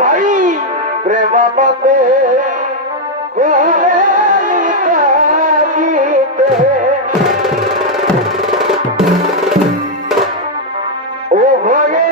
ভাই প্রেম মতে করে নিতে ও ভয়ে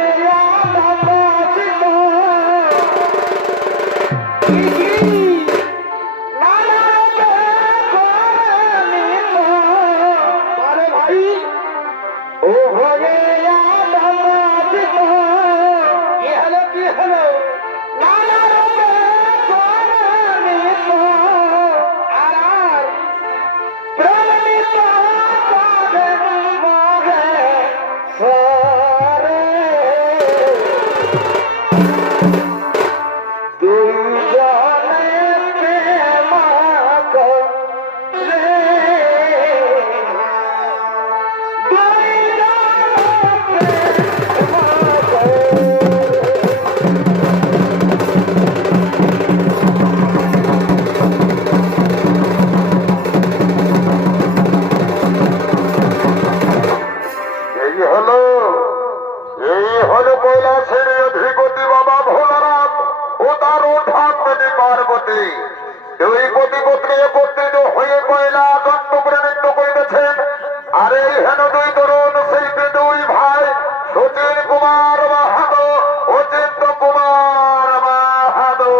দুই পতিপত্নী একত্রিত হয়ে কয়লা দণ্ডপুরে নৃত্য করিতেছেন। আর এই হেন দুই তরুণ শিল্পী দুই ভাই সচিন কুমার মাহাতো ও চিত্ত কুমার মাহাতো।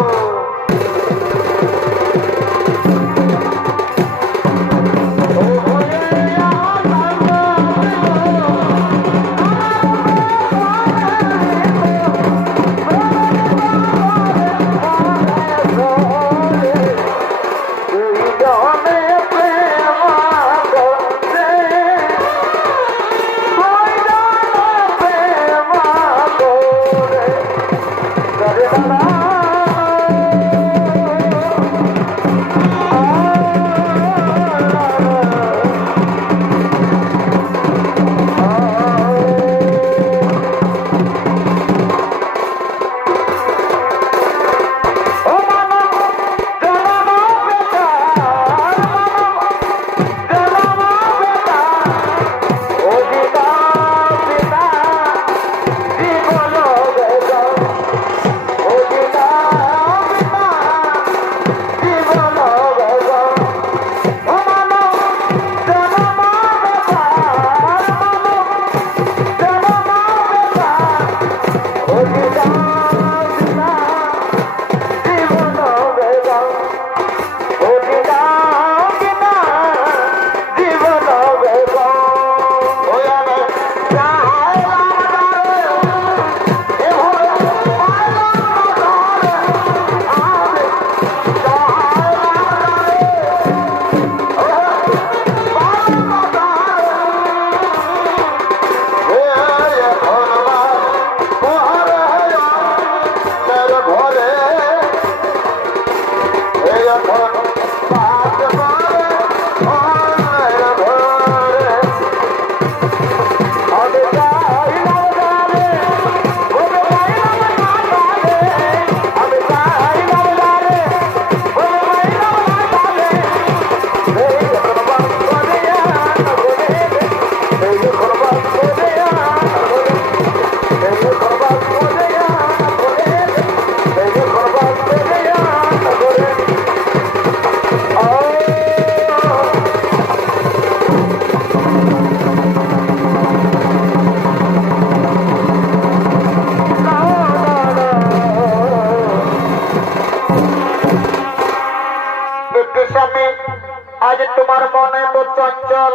আজ তোমার মনে তো চঞ্চল,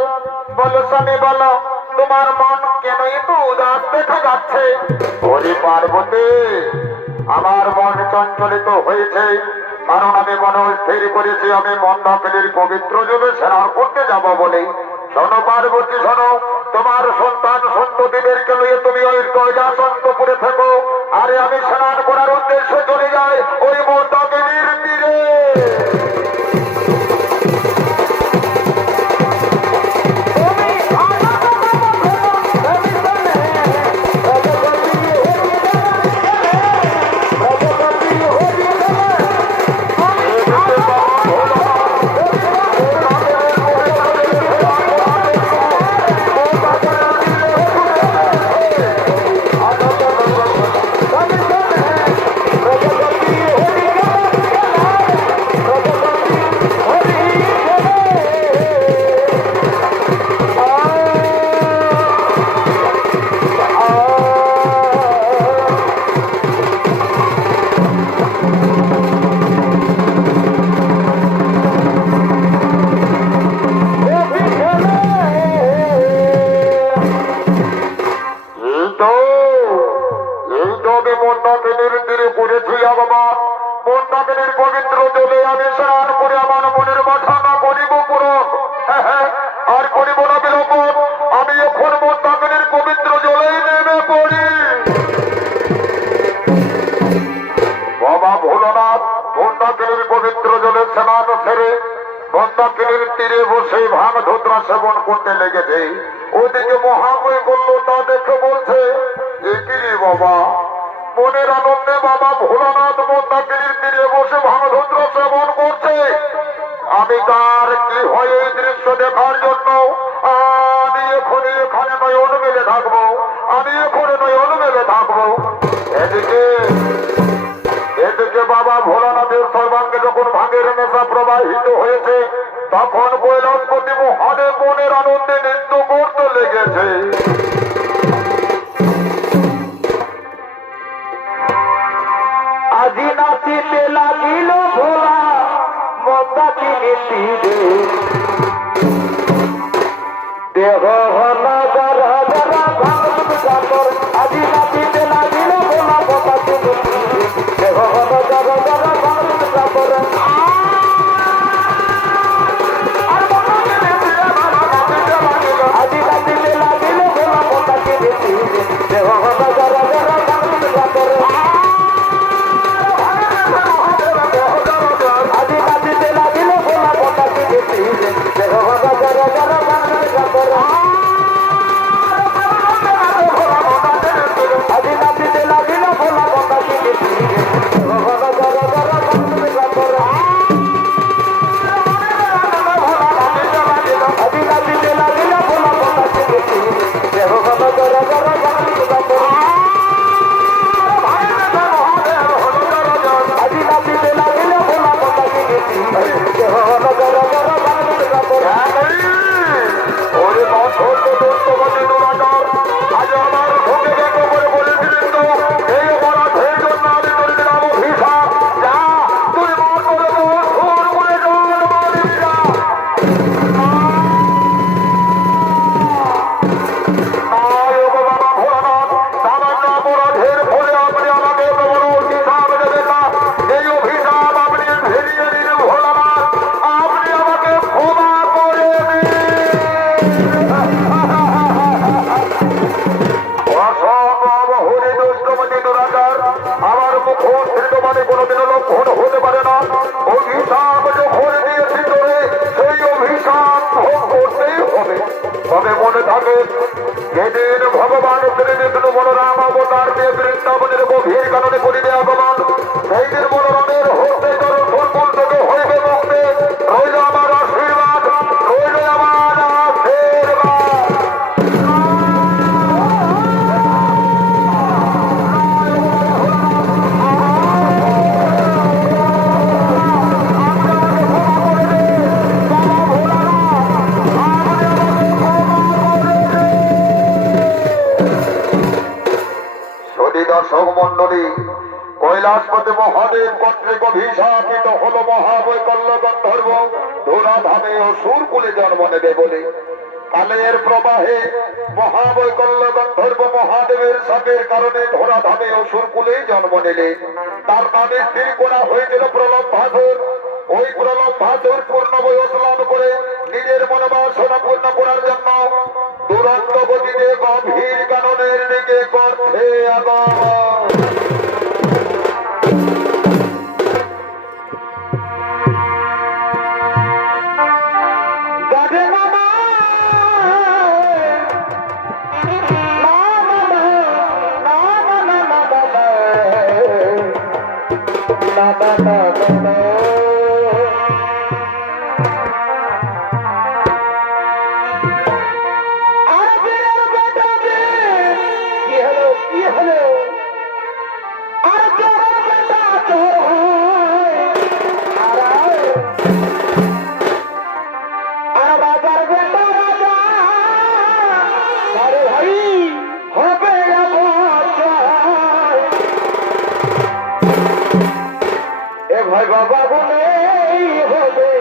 বলো স্বামী বলো তোমার মন কেন এত উদাস দেখা যাচ্ছে? ওরে পার্বতী, আমার মন চঞ্চলিত হয়েছে, কারণ আমি মনে স্থির করেছি আমি মন্দাকিনীর পবিত্র জলে স্নান করতে যাব বলে। শোনো পার্বতী শোনো, তোমার সন্তান সন্ততিদেরকে নিয়ে তুমি ওই কৈলাসন্তপুরে থেকো, আরে আমি স্নান করার উদ্দেশ্যে চলে যাই ওই মন্দাকিনীর তীরে। প্রেমে পড়ি। বাবা ভোলানাথ মন্দাকিনীর পবিত্র জলে স্নান সেরে মন্দাকিনীর তীরে বসে ভাঙ ধুতরা সেবন করতে লেগেছে। ওদিকে মহাময় করল তা দেখে বলছে, একিরে বাবা, মনের আনন্দে বাবা ভোলানাথ মন্দাকিনীর তীরে বসে ভাঙ ধুতরা সেবন করছে। আমি তার কি হয় এই দৃশ্য দেখার জন্য আমি এখনই এখানে নয়ন মেলে থাকবো, আমি এখানে নয়ন মেলে থাকবো। এদিকে বাবা ভোলানাথের সর্বাঙ্গে যখন ভাঙের নেশা প্রবাহিত হয়েছে তখন কৈলাসপতি মহাদেব মনের আনন্দে নৃত্য করতে লেগেছে। আজি নাচিতে লাগিল ভোলা মন্দাকিনী তীরে, দেহ নগর জরা ভাঙল জাতর। আজি নাচিতে লাগিল ভোলা মন্দাকিনী তীরে, দেহ নগর জরা ভাঙল জাতর। আজি নাচিতে লাগিল ভোলা মন্দাকিনী তীরে, দেহ নগর জরা ভাঙল জাতর। আজি নাচিতে লাগিল ভোলা মন্দাকিনী তীরে, দেহ নগর জরা ভাঙল জাতর। আজি নাচিতে লাগিল ভোলা মন্দাকিনী তীরে, দেহ নগর জরা ভাঙল জাতর। আজি নাচিতে লাগিল ভোলা মন্দাকিনী তীরে, দেহ নগর জরা ভাঙল জাতর। আজি নাচিতে লাগিল ভোলা মন্দাকিনী তীরে, দেহ নগর জরা ভাঙল জাতর। ওরে বছর দোস্তবাদী দুরাকার, আজ আমার সঙ্গে গল্প করে বলেছিলেন তো এই অপরাধের জন্য আমি করে দিলাম অভিশাপ। যা তুই মন করে সুর করে জল মারিবি না। নায়ক বাবা ভোলানাথ, সামান্য অপরাধের ফলে আপনি আমাকে এত বড় অভিশাপ দেবেন না। এই অভিশাপ আপনি ভেরিয়ে দিন ভোলানাথ, আপনি আমাকে ক্ষমা করে দিন। আমার মুখ্যমন্ত্রী মানে কোনোদিনও লক্ষণ হতে পারে না। অভিশাপ যখন দিয়েছি তোরে সেই অভিশাপ ভোগ করতেই হবে। তবে মনে থাকে যেদিন ভগবান শ্রীবিষ্ণু বলরাম অবতার দিয়ে বৃন্দাবনের গভীর কারণে করিবে আগমন, সেই দিন বলরামের হস্তে তোর ফুলকুল থেকে হইবে মুক্তি। রইল আমার আশীর্বাদ, রইল আমার আশীর্বাদ। দর্শক মন্ডলী, কৈলাসপতি মহাদেব কর্তৃক অভিশাপিত হল মহাবৈকল্য গন্ধর্ব ধুরাধামে অসুরকুলে জন্ম নেবে বলে। কালের প্রবাহে মহাবৈকল্য গন্ধর্ব মহাদেবের সাপের কারণে ধরাধামে অসুরকুলেই জন্ম নিলে। তার নামে স্থির করা হয়েছিল প্রলম্ভাসুর। ওই প্রলম্ভাসুর পূর্ণ বয়স লাভ করে নিজের মনোবাসনা পূর্ণ করার জন্য দুরন্ত গতিতে গভীর কাননের দিকে করছে আগমন। ভাই বাবা বলে হবে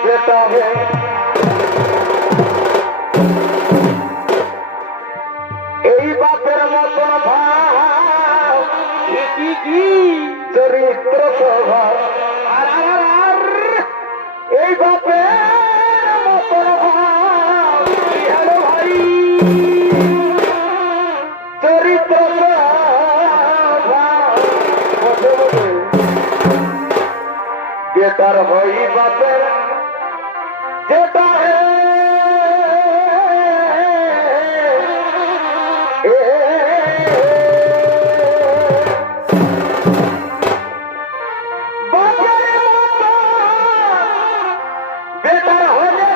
সেটা এই বাপের মতন ভাব চরিত্র স্বভাব এই বাপের মতন ভাব ভাই বেটার হই বাপের যেটা বেটার হলে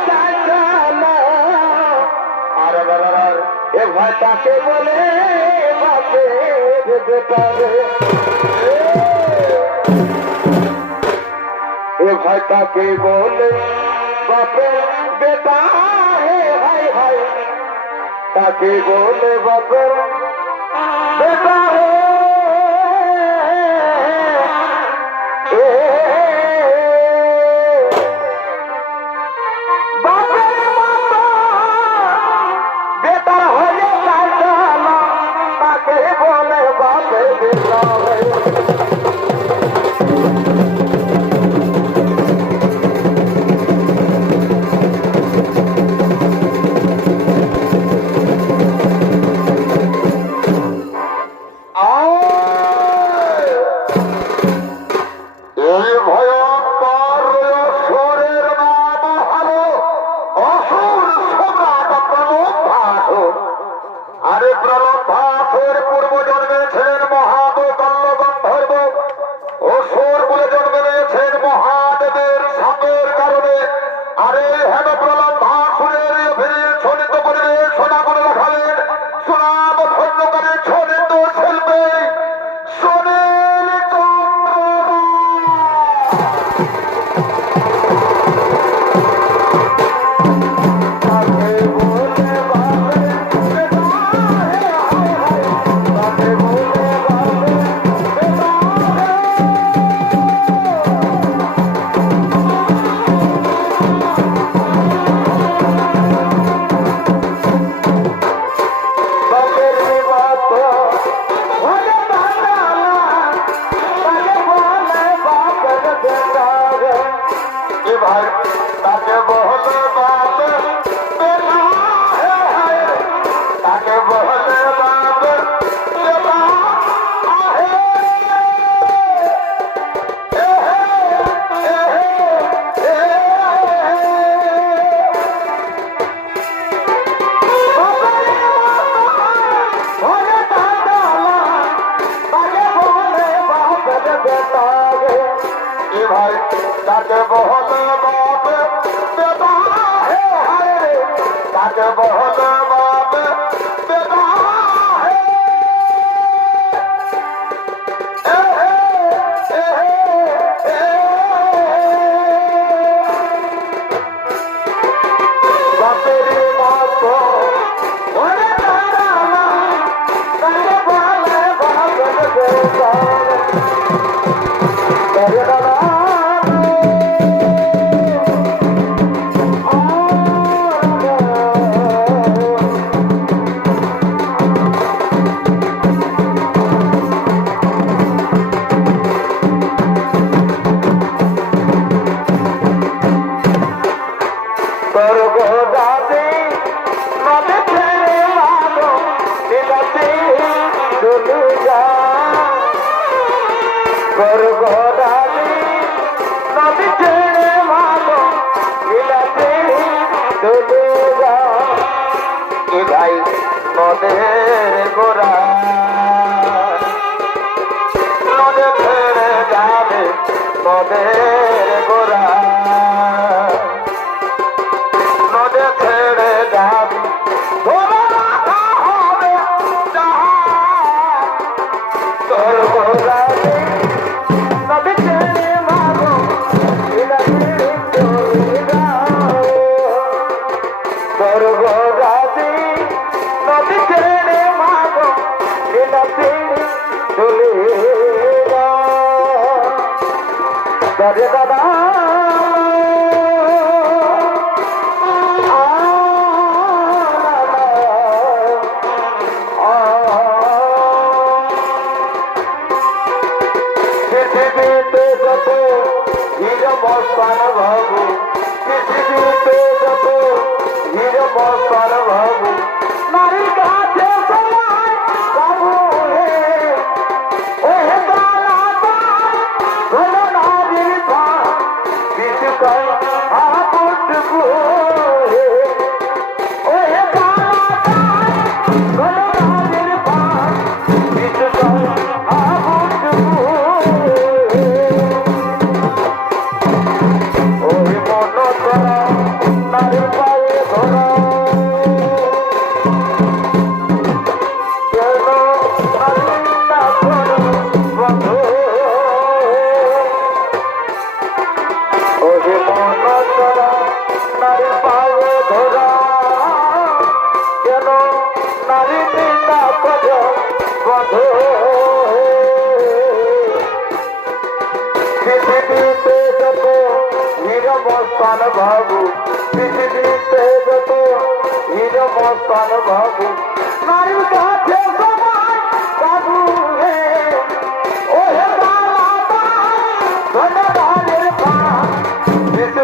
আর এ ভাইটাকে বলে বাপের বেটারে এ ভাইটাকে বলে বাপের বেটা হে হাই হাই তাকে বলে বাপের বেটা হে বাপের মতো বেটা হয়ে তাকে বলে বাপের বেটা আরে প্রলম্ভাসের পূর্ব জন্মে ছিলেন মহাদেব গন্ধর্ব অসুর বলে জন্মে নিয়েছেন মহাদেবের সঙ্গের কারণে আরে হেন প্রলম্ভাসুরের অভিনয় ছলিত করে সোনা করে দেখালেন সুনাম ধন্য করে ছলিত শিল্পী সুনীল ভাই তাকে বলে বাপে তাকে বলে বাপে ভাই তাকে বলে বাপে বেটা হে হায় তাকে বলে বাপে বেটা বাপের মতো তাকে বলে বাপে বেটা ভাই নদের গোড়া নদে ফেরে যাবে নদের গোড়া নদে ছেড়ে যাবে ধরে রাখা হবে তোর গোড়া নদী ছেড়ে মাগো তোর গোড়া নদী ছেড়ে মাগো চলে দাদা পৃথিবীতে যত হীর মস্তান বাবু পৃথিবীতে যত হীর মস্তান বাবু নারীর কাছে বাবু হে নারীর মস্তান বাবু পৃথিবীতে যত হিরো মস্তান বাবু নারীর কাছে সবাই বাবু হে ও হে বাবা ধন্যবাদের পা কিছু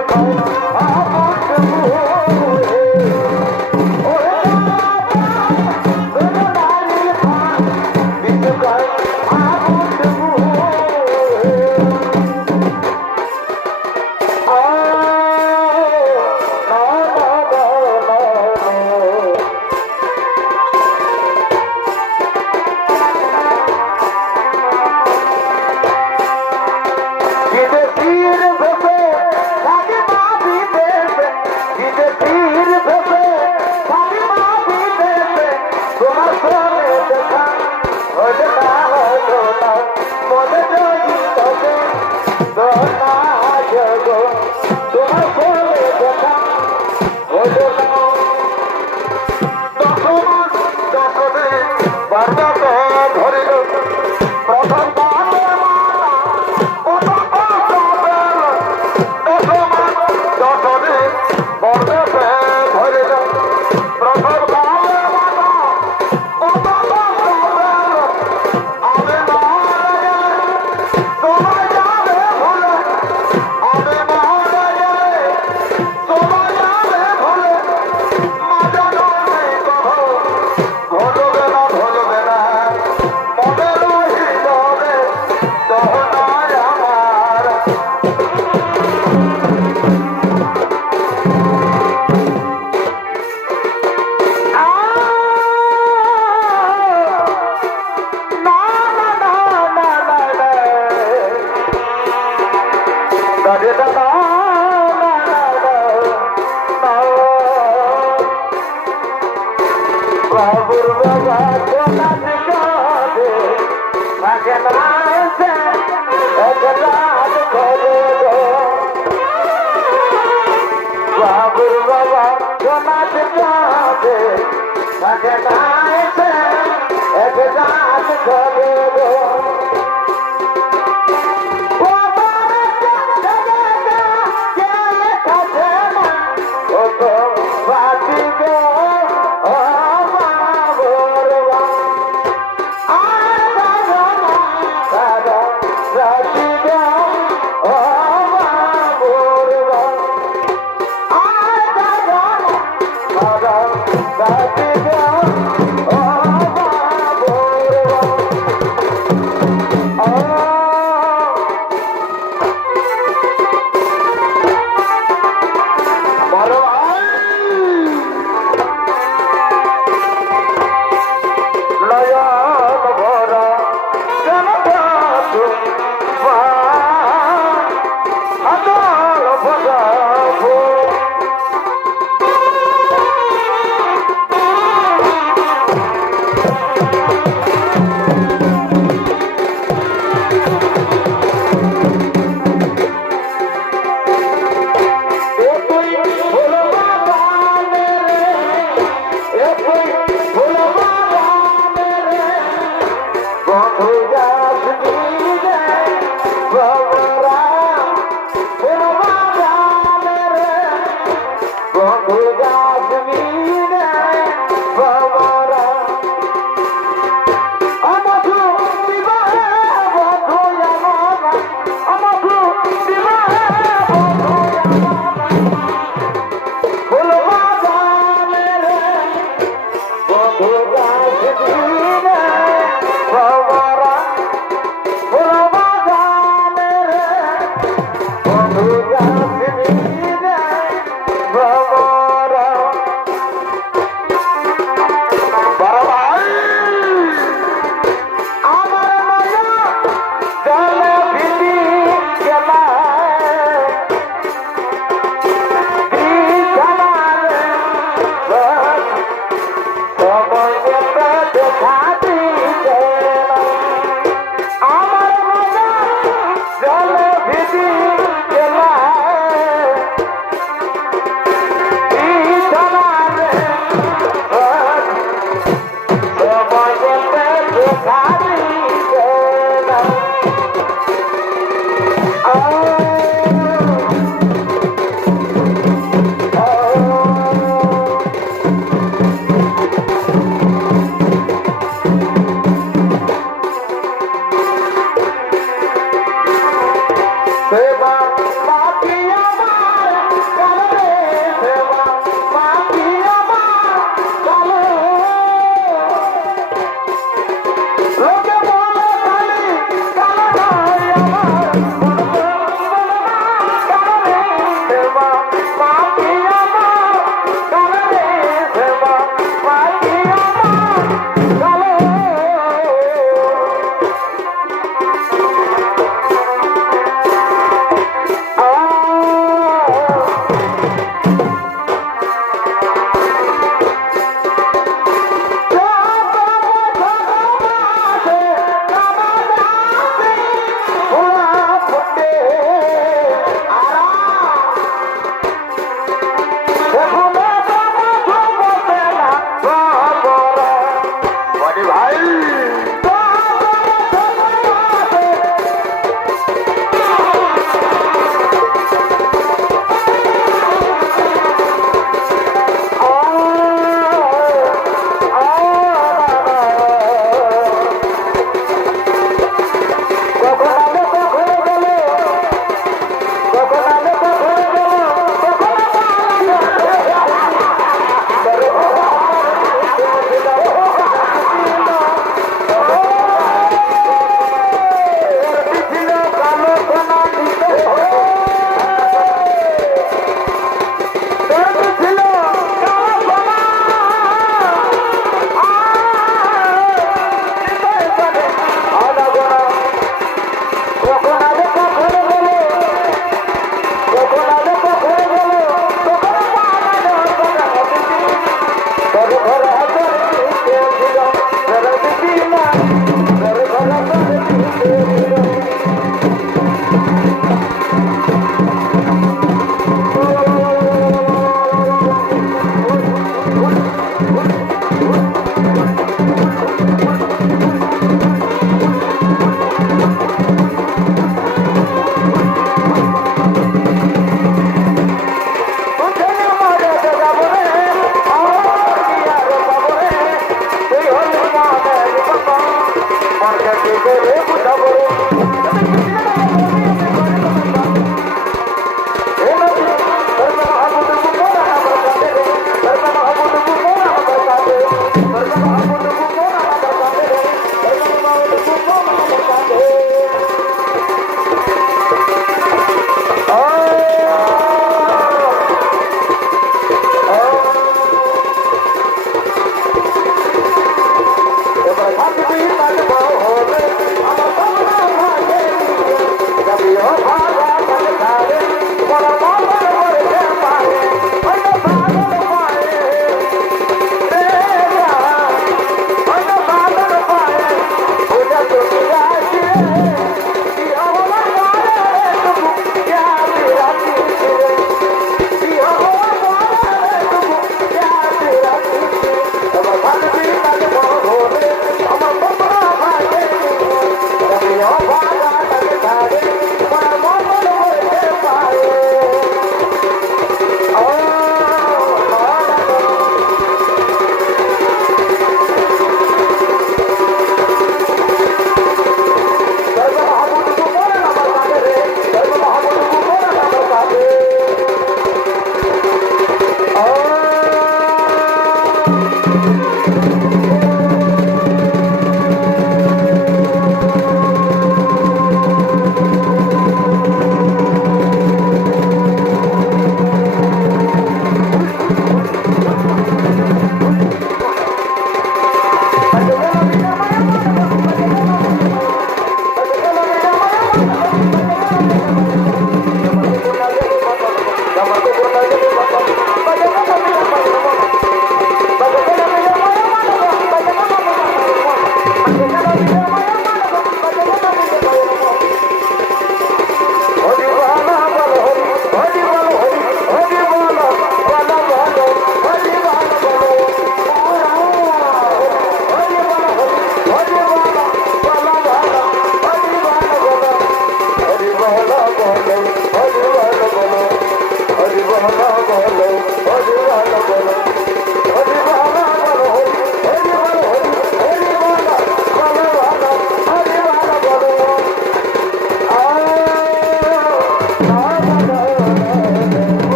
লোকে বলে কালি কালা নয় আমার মন বলে না কালা রে সেবা পাখি আমার কালা রে সেবা পাখি আমার কালা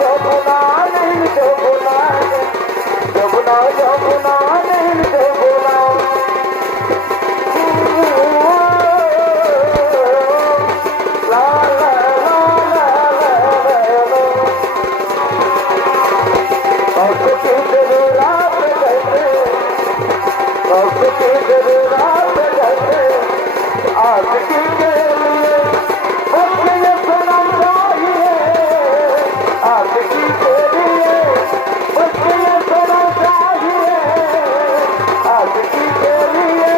যমুনা নীল যমুনা যমুনা যমুনা নীল যমুনা লা লা লা লা লা अब की तेरी रात गए अब की तेरी रात गए आज की के लिए बस ये सुना चाहिए आज की के लिए बस ये सुना चाहिए आज की के लिए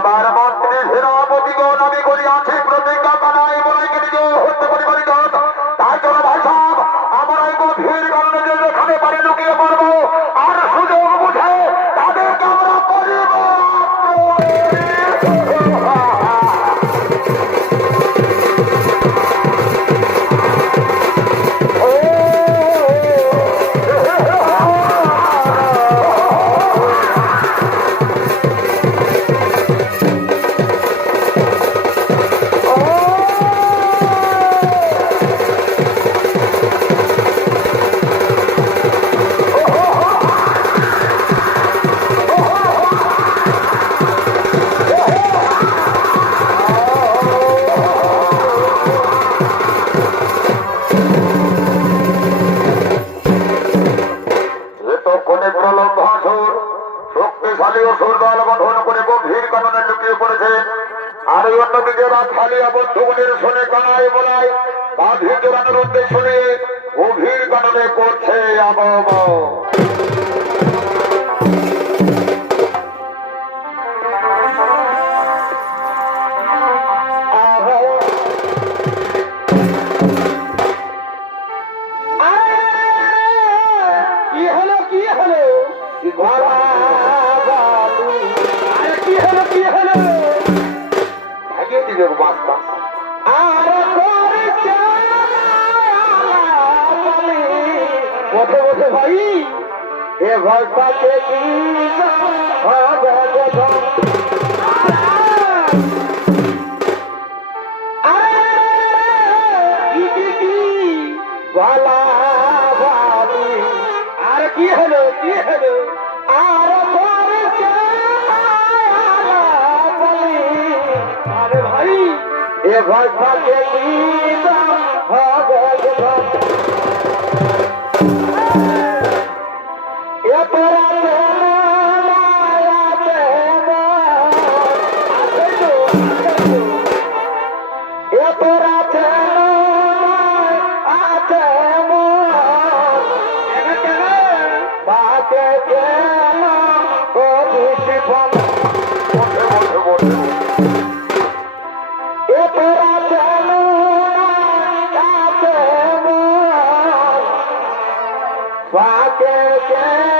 আমার মন্ত্রী সেনাপতিগণ আমি করিয়াছি প্রতিজ্ঞা কানাই বলাইকে নিজে হত্যা করিবার জন্য তাই জন্য ভাই সাহেব আমরা এই গভীর কারণে যে যেখানে পারি লুকিয়ে পড়বো আর সুযোগ বুঝে তাদেরকে আমরা করিব শক্তিশালী অসুর দল গঠন করে গভীর কাননে লুকিয়ে পড়েছে আর এই অন্যদিকে রাতখালিয়া বন্ধুগুলির শুনে কানাই বলাই বাঁধি জোরানোর উদ্দেশ্য নিয়ে গভীর কাননে করছে আবহ ভাই এ ভরসাতে কি আর কি হলো কি হলো আর আরে ভাই এ ভরসাতে কি এ তোরা আছে তাকে কেন করিস এ তোরা তাকে কেন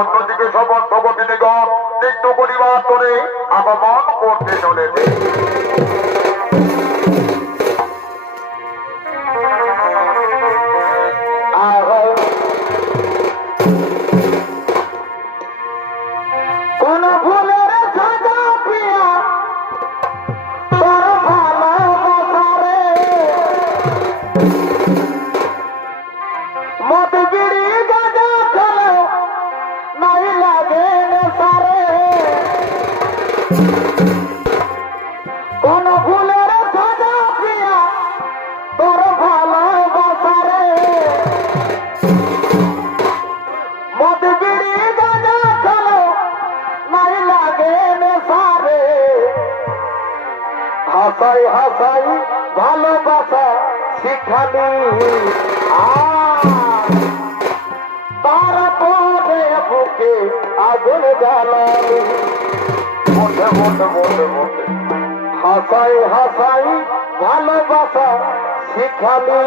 অন্যদিকে সমস্ত ভগিনীগণ নৃত্য পরিবার করে আগমন করতে চলেছে। হাসাই হাসাই ভালোবাসা শিখালি তারপরে বুকে আগুন জ্বালালি মোটে মোটে মোটে মোটে হাসাই হাসাই ভালোবাসা শিখালি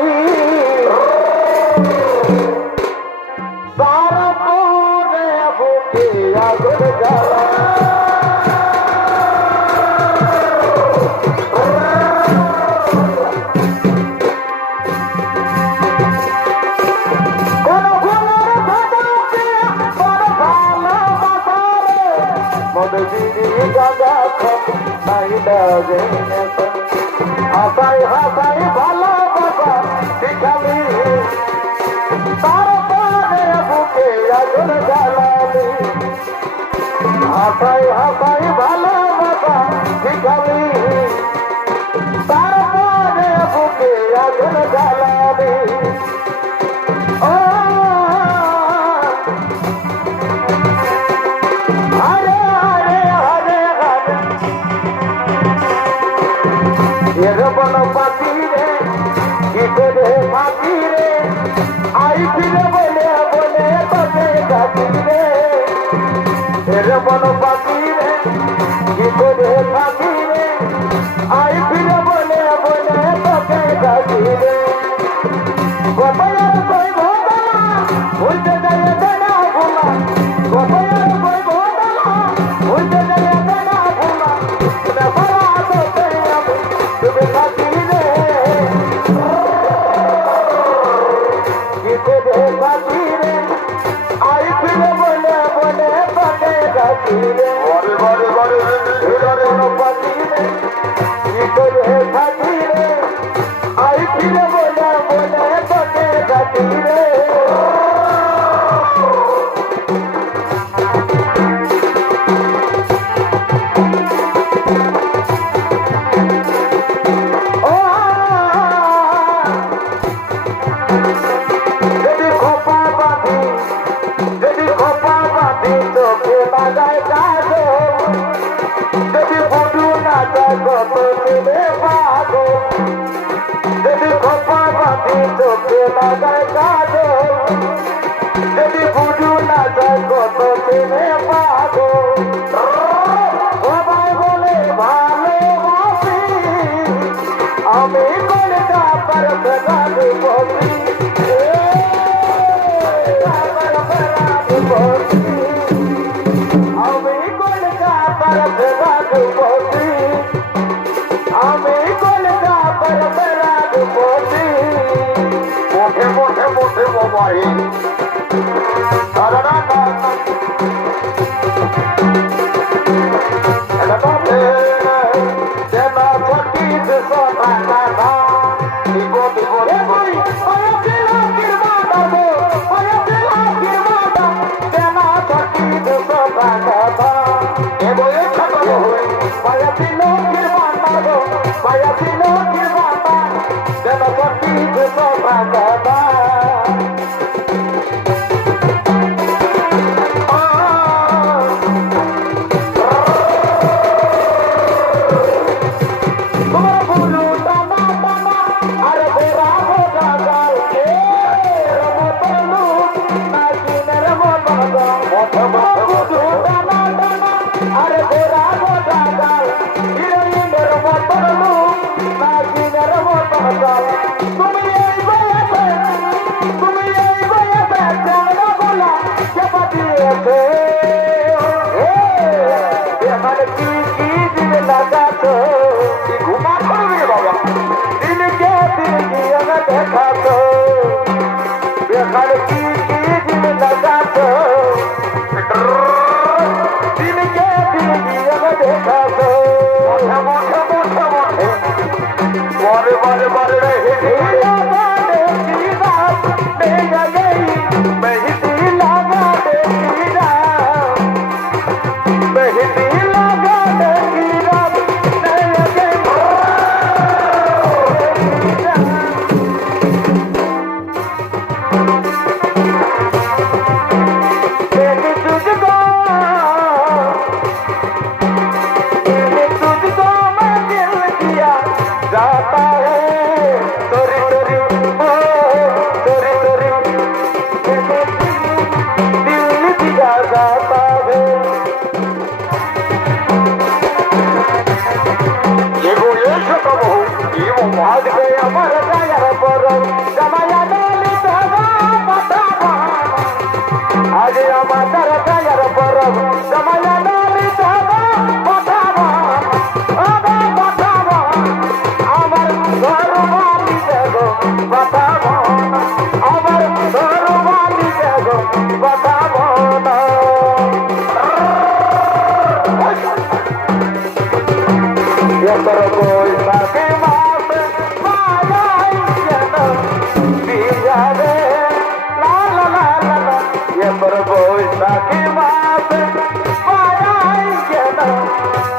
তারপরে বুকে আগুন জ্বালালি জাগা নাই লাগে হাসাই হাসাই ভালোবাসা শিখালি তারপরে বুকে আগুন জ্বালালি হাসাই হাসাই ভালোবাসা শিখালি তারপরে বুকে আগুন জ্বালালি ও হরে হরে হরে হরে এর বন পাখি রে কি করে পাখি রে আই ফিরে বলে বলে তোকে ডাকি রে এর বন পাখি রে কি করে পাখি রে আই ফিরে বলে বলে তোকে ডাকি রে গোপালের কই ভোলা ভুলতে যায় দেনা ভোলা গোপালের কই ভোলা ভুলতে যায় দেনা ভোলা বেফরা তোতে আমি তুমি থাকি রে কি করে থাকি রে আই ফিরে বলে বলে তোকে ডাকি রে বড় বড় বড় ধীরে পাখি রে কি করে থাকি রে আই ফিরে বলে বলে তোকে ডাকি রে যদি খোপা বাঁধি তোকে বাজায় কাজো যদি বুঝু না জগত দিলে পাগো যদি খোপা বাঁধি তোকে বাজায় কাজো যদি বুঝু না জগত দিলে পাগো সবাই বলে ভালোবাসি আমি কলটা পর বেগাদি বসি আমি কলটা পর বেগাদি বসি আমি কলটা পর বেগাদি বসি মোটে মোটে মোটে মোবাইল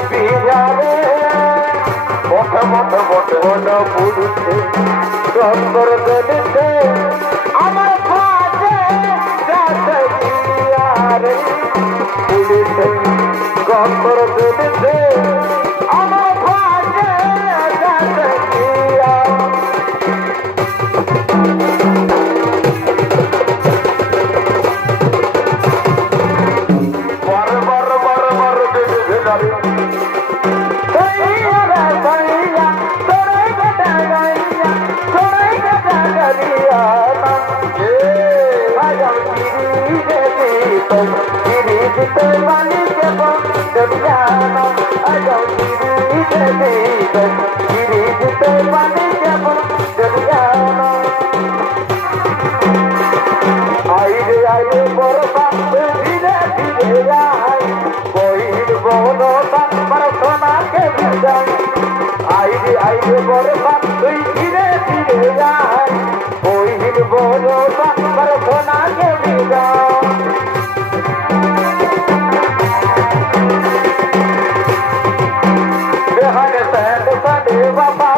বিহারে বটে বটে বটে মন পুরুষে চন্দর গলিতে আমার ফাঁসে যাতে বিহারে পুলিশে চন্দর গলিতে আমার ফাঁসে যাতে বিহারে আইরে আইরে বড় ধীরে ধীরে আয় কইর বড় প্রার্থনাকে বিদায় আইরে আইরে বড় তুই ধীরে ধীরে আয় কইর বড় প্রার্থনাকে বিদায় বেহানে স্যান্ড স্যান্ডে বাবা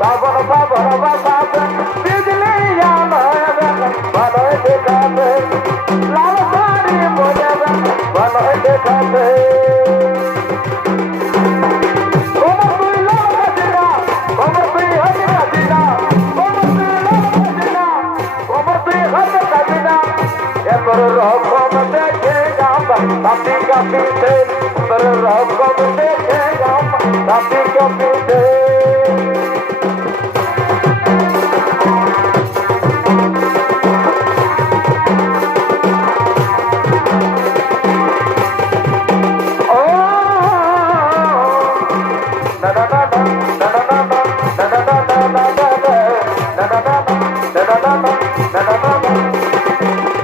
বাবন বাবন বাবা বিজলি জানায় বানায় দেখাবে লাল শাড়ি পরে বানায় দেখাবে রকম দেখে গাপি গাপিতে রকম দেখে গাপি গাপিতে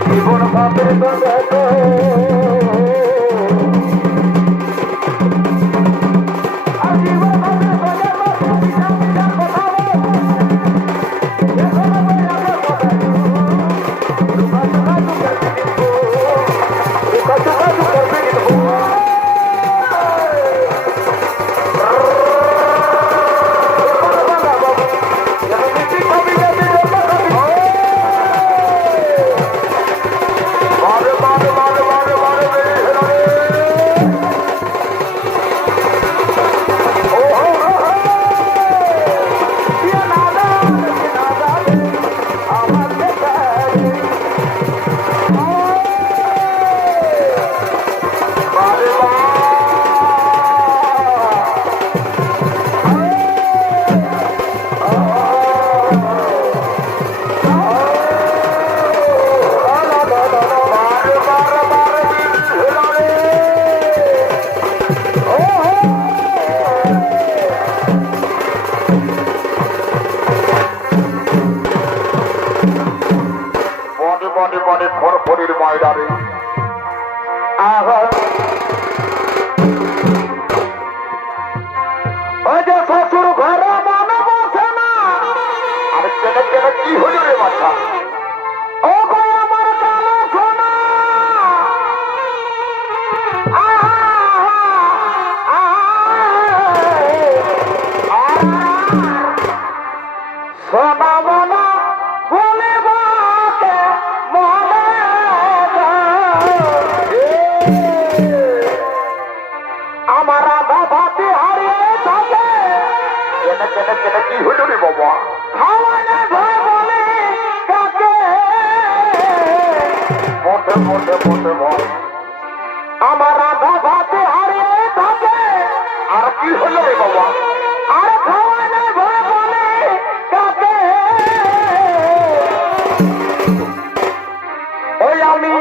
জীবন ভাবের দেখো আর জীবন ভাবের ফরফরির ময়দানে শ্বশুর ঘরে মনে বসে না আর কেনে কেনে কি হলো রে বাচ্চা ও গো আমার কানে শোনা সোনা মনা বলে বাকে মনে আমার আধা ভাতি হারিয়ে থাকে কেনে কেনে কেনে কি হলো রে বাবা খাওয়ালে ভয় বলে কাকে মোটে মোটে মোটে ভয় আমার আধা ভাতি হারিয়ে থাকে আর কি হলো রে বাবা আর খাওয়ালে ভয় বলে কাকে ওই আমি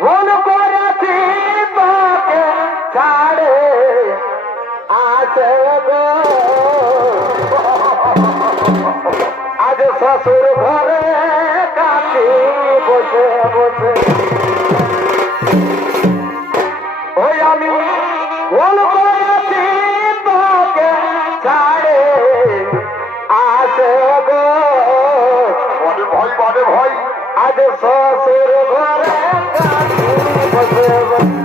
ভুল করেছি তোকে ছাড়ে আছে গো আজ শ্বশুর ঘরে কাটি বসে বসে ওই আমি ভুল করেছি তোকে ছাড়ে আছে গো বলে ভয় বলে ভয় আজ শ্বশুর ঘরে কাটি বসে বসে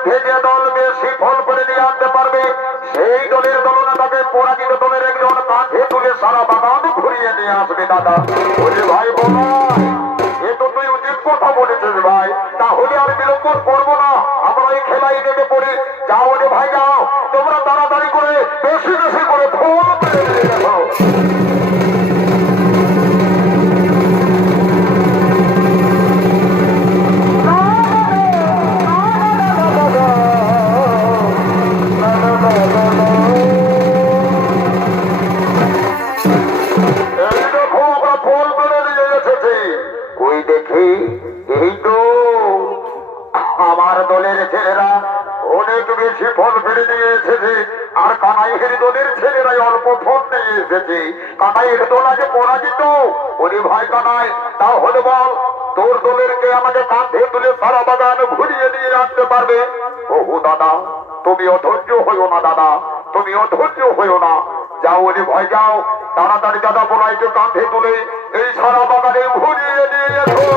মধ্যে যে দল বেশি ফল করে নিয়ে আনতে পারবে সেই দলের দলনেতাকে পরাজিত দলের একজন কাঁধে তুলে সারা বাগান ঘুরিয়ে নিয়ে আসবে দাদা। বলি ভাই বলাই, এ তো তুই উচিত কথা বলেছিস ভাই। তাহলে আর বিলম্ব করবো না, আমরা এই খেলায় নেমে পড়ি। যাও রে ভাই যাও, তোমরা তাড়াতাড়ি করে বেশি বেশি করে ফল করে নিয়ে দেখো। এই দেখো আমরা ফল করে নিয়ে এসেছি। ওই দেখি, এই তো আমার দলের ছেলেরা অনেক বেশি ফল ফেলে নিয়ে এসেছে, আর কানাইয়ের দলের ছেলেরাই অল্প ফল নিয়ে এসেছে। কানাইয়ের দল আগে পরাজিত। ওরে ভাই কানাই, তাহলে বল তোর দলের কে আমাকে কাঁধে তুলে সারা বাগান ঘুরিয়ে নিয়ে আনতে পারবে? ওহো দাদা, তুমি অধৈর্য হইও না দাদা, তুমি অধৈর্য হইও না। যাও ওরে ভাই যাও, তাড়াতাড়ি দাদা বলাইকে কাঁধে তুলে এই সারা বাগানে ঘুরিয়ে নিয়ে এসো।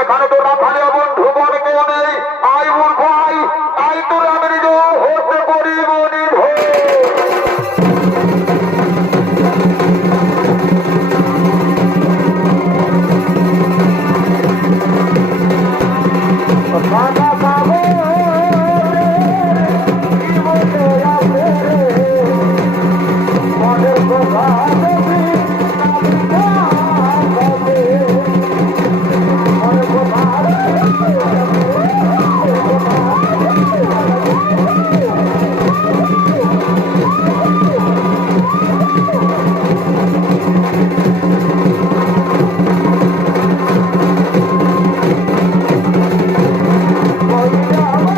এখানে তো রাখালিয়া বন্ধু বলে কেউ নেই। আই মূর্খ আই, আই তোর আমি নিজ হতে পারিব নির্ভর। Oh, yeah.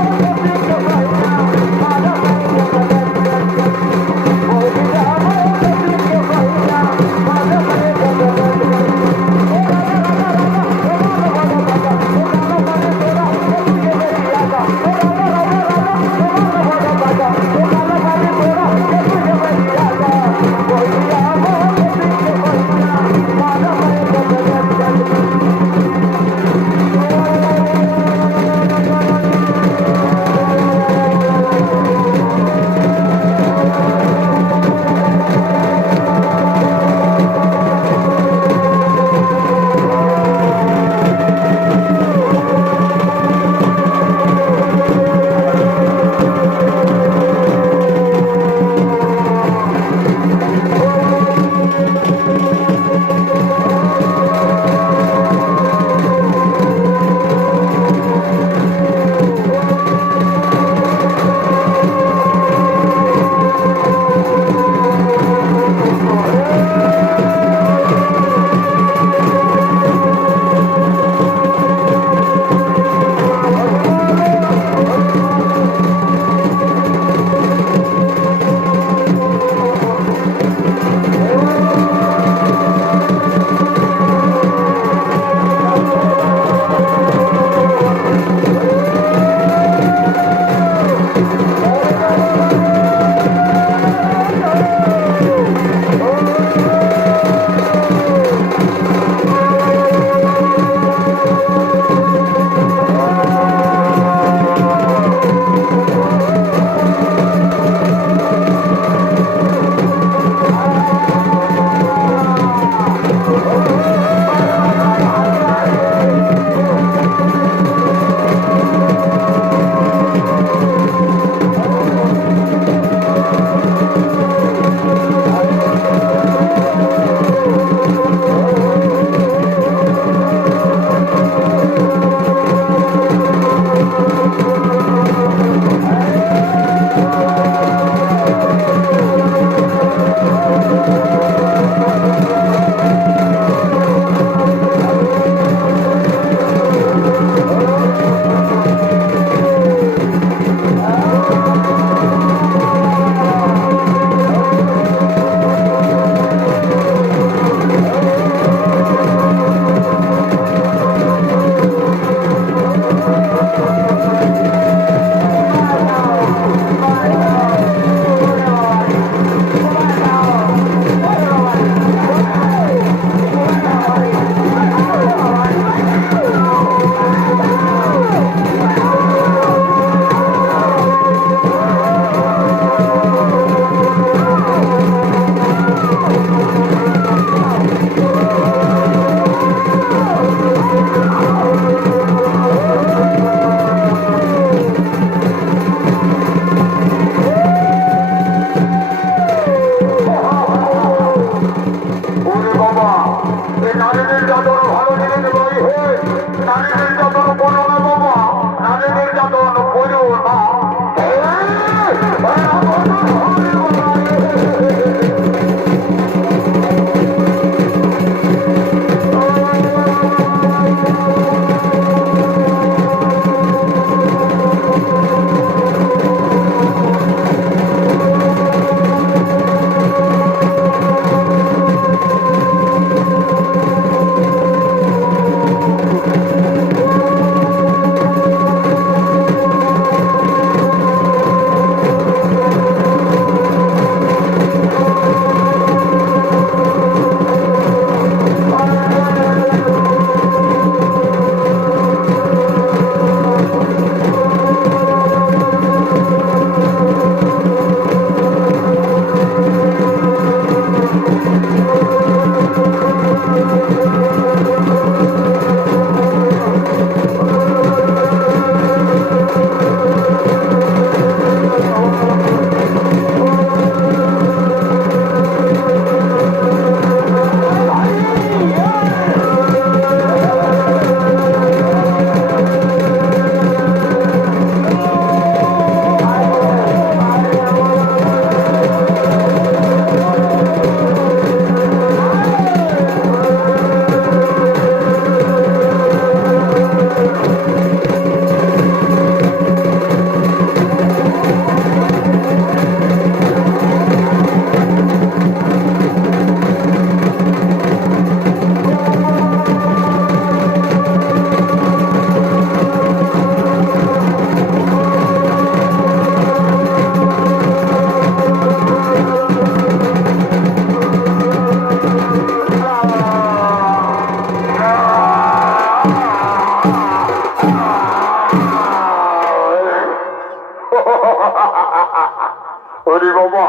হরি বাবা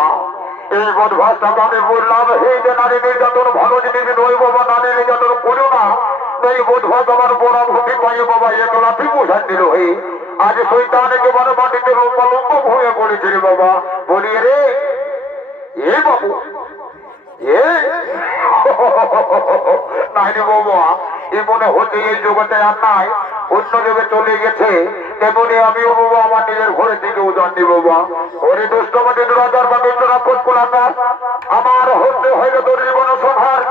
এই বদভাসটাকে আমি বললাম এই যে নারী নির্যাতন ভালো জিনিস নয় বাবা, নারী নির্যাতন করো না। এই বদভাস আমার বড় ভূতি পাই বাবা, এক লাঠি বোঝান দিল হয়ে আজ শৈতান একেবারে মাটিতে লম্বা হয়ে পড়েছে রে বাবা। বলি রে এ বাবু এ নাই রে বাবা, এ মনে হচ্ছে এই জগতে আর নাই, অন্য যুগে চলে গেছে। তেমনি আমিও বাবা আমার নিজের ঘরে থেকে উদান নি বাবা। ওরে দুষ্ট মাটির রাজার বা বিশ্বনাথ কোলাকার আমার হতে হইলে তোর জীবন সংহার।